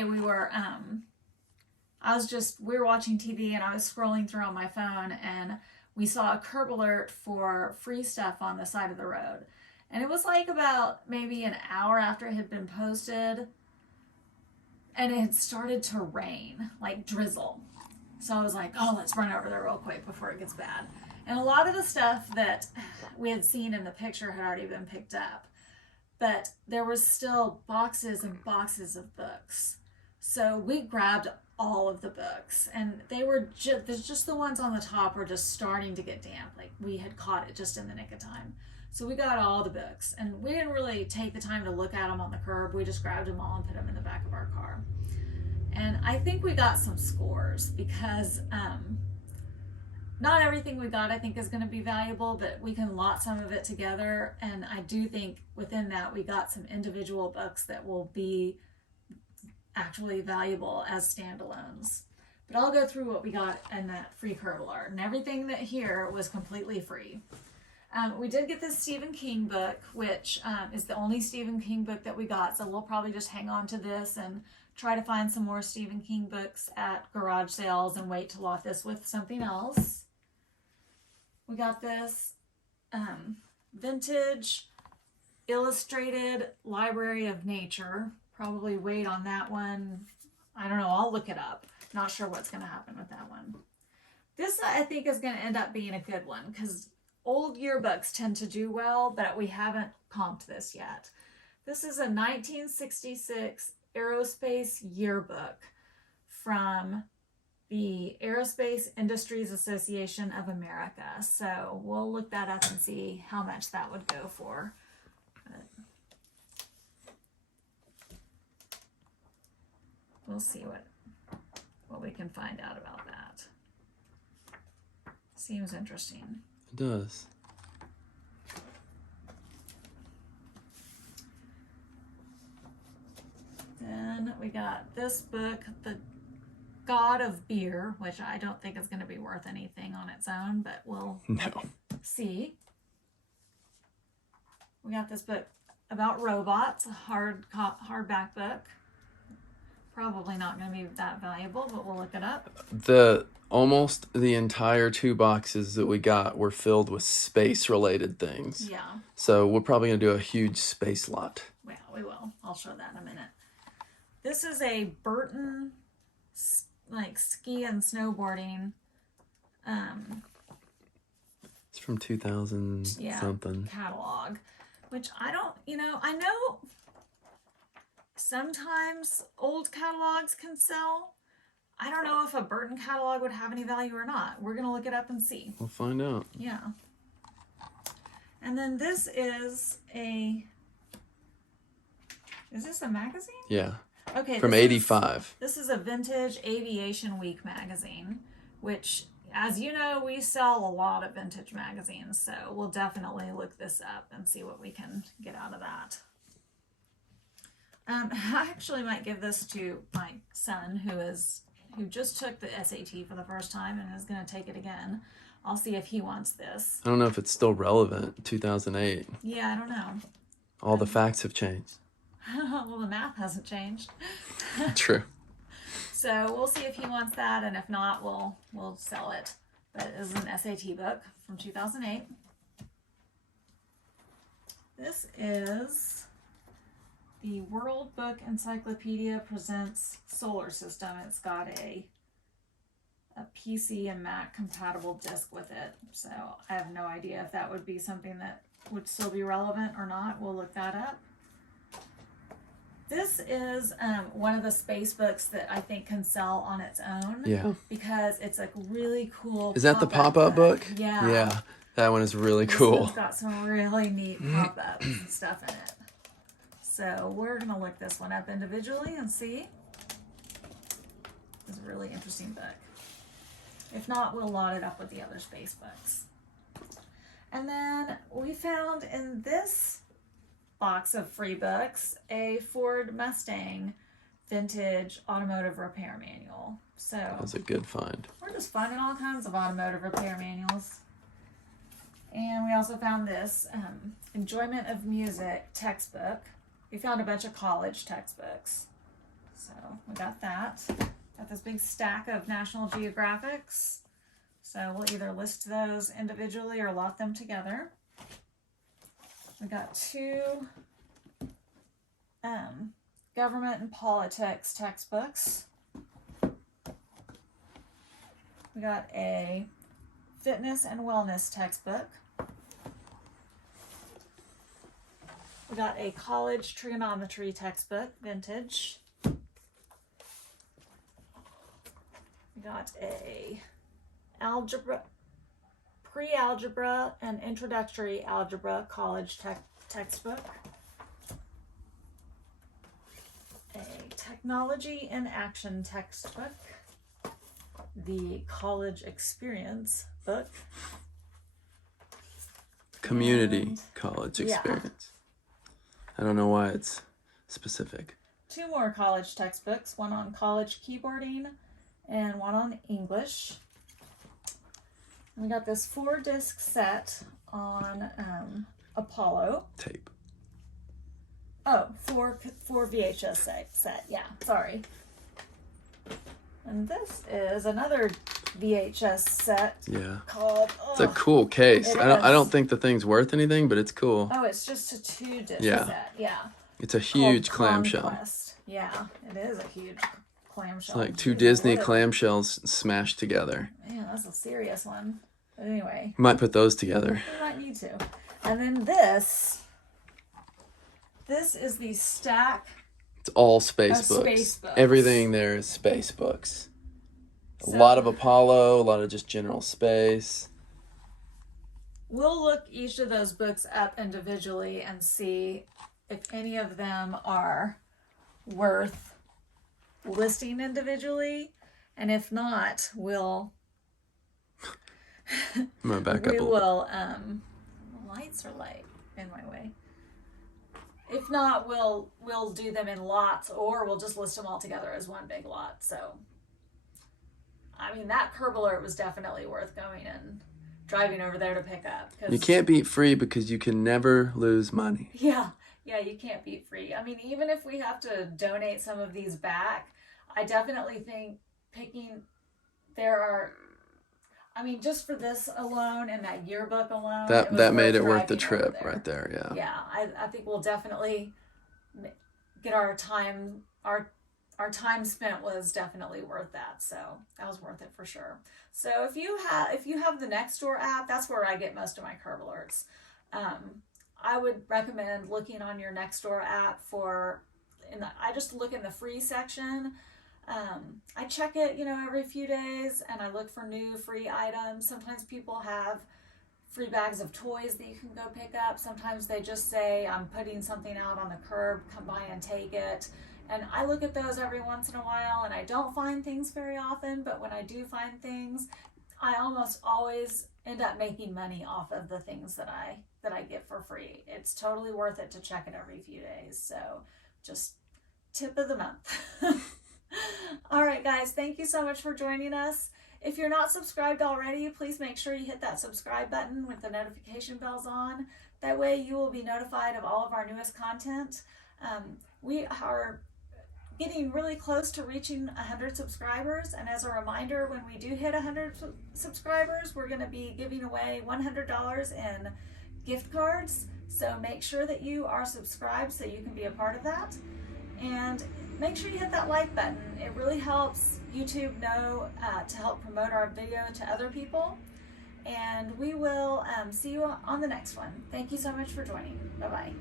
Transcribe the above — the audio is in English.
day we were watching TV and I was scrolling through on my phone and we saw a curb alert for free stuff on the side of the road. And it was like about maybe an hour after it had been posted and it had started to rain, like drizzle. So I was like, oh, let's run over there real quick before it gets bad. And a lot of the stuff that we had seen in the picture had already been picked up. But there was still boxes and boxes of books. So we grabbed all of the books. And they were just the ones on the top were just starting to get damp. Like we had caught it just in the nick of time. So we got all the books. And we didn't really take the time to look at them on the curb. We just grabbed them all and put them in the back of our car. And I think we got some scores because not everything we got I think is going to be valuable, but we can lot some of it together. And I do think within that we got some individual books that will be actually valuable as standalones. But I'll go through what we got in that free curb alert. And everything that here was completely free. We did get this Stephen King book, which is the only Stephen King book that we got. So we'll probably just hang on to this and try to find some more Stephen King books at garage sales and wait to lot this with something else. We got this vintage illustrated Library of Nature. Probably wait on that one. I don't know. I'll look it up. Not sure what's going to happen with that one. This I think is going to end up being a good one because old yearbooks tend to do well, but we haven't comped this yet. This is a 1966 aerospace yearbook from the Aerospace Industries Association of America. So we'll look that up and see how much that would go for. We'll see what we can find out about that. Seems interesting. It does. Then we got this book, The God of Beer, which I don't think is going to be worth anything on its own, but we'll see. We got this book about robots, a hardback book. Probably not going to be that valuable, but we'll look it up. Almost the entire 2 boxes that we got were filled with space-related things. Yeah. So we're probably going to do a huge space lot. Well, we will. I'll show that in a minute. This is a Burton, like, ski and snowboarding. It's from 2000 something. Catalog, which I don't, I know sometimes old catalogs can sell. I don't know if a Burton catalog would have any value or not. We're going to look it up and see. We'll find out. Yeah. And then this is this a magazine? Yeah. Okay. From 85. This is a vintage Aviation Week magazine, which, as you know, we sell a lot of vintage magazines. So we'll definitely look this up and see what we can get out of that. I actually might give this to my son who just took the SAT for the first time and is going to take it again. I'll see if he wants this. I don't know if it's still relevant. 2008. Yeah, I don't know. All the facts have changed. Well, the math hasn't changed. True. So we'll see if he wants that, and if not, we'll sell it. But this is an SAT book from 2008. This is the World Book Encyclopedia Presents Solar System. It's got a PC and Mac compatible disc with it. So I have no idea if that would be something that would still be relevant or not. We'll look that up. This is one of the space books that I think can sell on its own. Yeah. Because it's like really cool. Is that the pop-up book? Yeah. Yeah. That one is really This cool. one's got some really neat pop-ups and stuff in it. So we're going to look this one up individually and see. It's a really interesting book. If not, we'll lot it up with the other space books. And then we found in this box of free books a Ford Mustang vintage automotive repair manual. So That was a good find. we're just finding all kinds of automotive repair manuals. And we also found this Enjoyment of Music textbook. We found a bunch of college textbooks. So we got that. Got this big stack of National Geographics. So we'll either list those individually or lot them together. We got 2 government and politics textbooks. We got a fitness and wellness textbook. We got a college trigonometry textbook, vintage. We got a algebra, pre-algebra and introductory algebra college textbook. A technology in action textbook. The college experience book. Community college experience. I don't know why it's specific. 2 more college textbooks, one on college keyboarding and one on English. And we got this 4-disc set on Apollo. Tape. Oh, 4 VHS set. Yeah, sorry. And this is another VHS set. Yeah. Called. It's a cool case. I don't think the thing's worth anything, but it's cool. Oh, it's just a 2-disc set. Yeah. It's a huge clamshell. Conquest. Yeah, it is a huge clamshell. It's like 2 Disney clamshells smashed together. Man, that's a serious one. But anyway. We might put those together. We might need to. And then this is the stack. It's all space books. Space books. Everything there is space books. So, a lot of Apollo, a lot of just general space. We'll look each of those books up individually and see if any of them are worth listing individually. And if not, we'll... I'm going to back up a little. We will... lights are light in my way. If not, we'll do them in lots, or we'll just list them all together as one big lot. So, I mean, that curb alert was definitely worth going and driving over there to pick up. You can't beat free because you can never lose money. Yeah, you can't beat free. I mean, even if we have to donate some of these back, I definitely think just for this alone and that yearbook alone, that made it worth the trip right there. Yeah. Yeah, I think we'll definitely get our time spent was definitely worth that. So that was worth it for sure. So if you have the Nextdoor app, that's where I get most of my curb alerts. I would recommend looking on your Nextdoor app I just look in the free section. I check it, every few days, and I look for new free items. Sometimes people have free bags of toys that you can go pick up. Sometimes they just say, I'm putting something out on the curb, come by and take it. And I look at those every once in a while, and I don't find things very often, but when I do find things, I almost always end up making money off of the things that I get for free. It's totally worth it to check it every few days. So just tip of the month. All right, guys, thank you so much for joining us. If you're not subscribed already, please make sure you hit that subscribe button with the notification bells on. That way you will be notified of all of our newest content. We are getting really close to reaching 100 subscribers, and as a reminder, when we do hit 100 subscribers, we're going to be giving away $100 in gift cards. So make sure that you are subscribed so you can be a part of that. And make sure you hit that like button. It really helps YouTube know to help promote our video to other people. And we will see you on the next one. Thank you so much for joining. Bye-bye.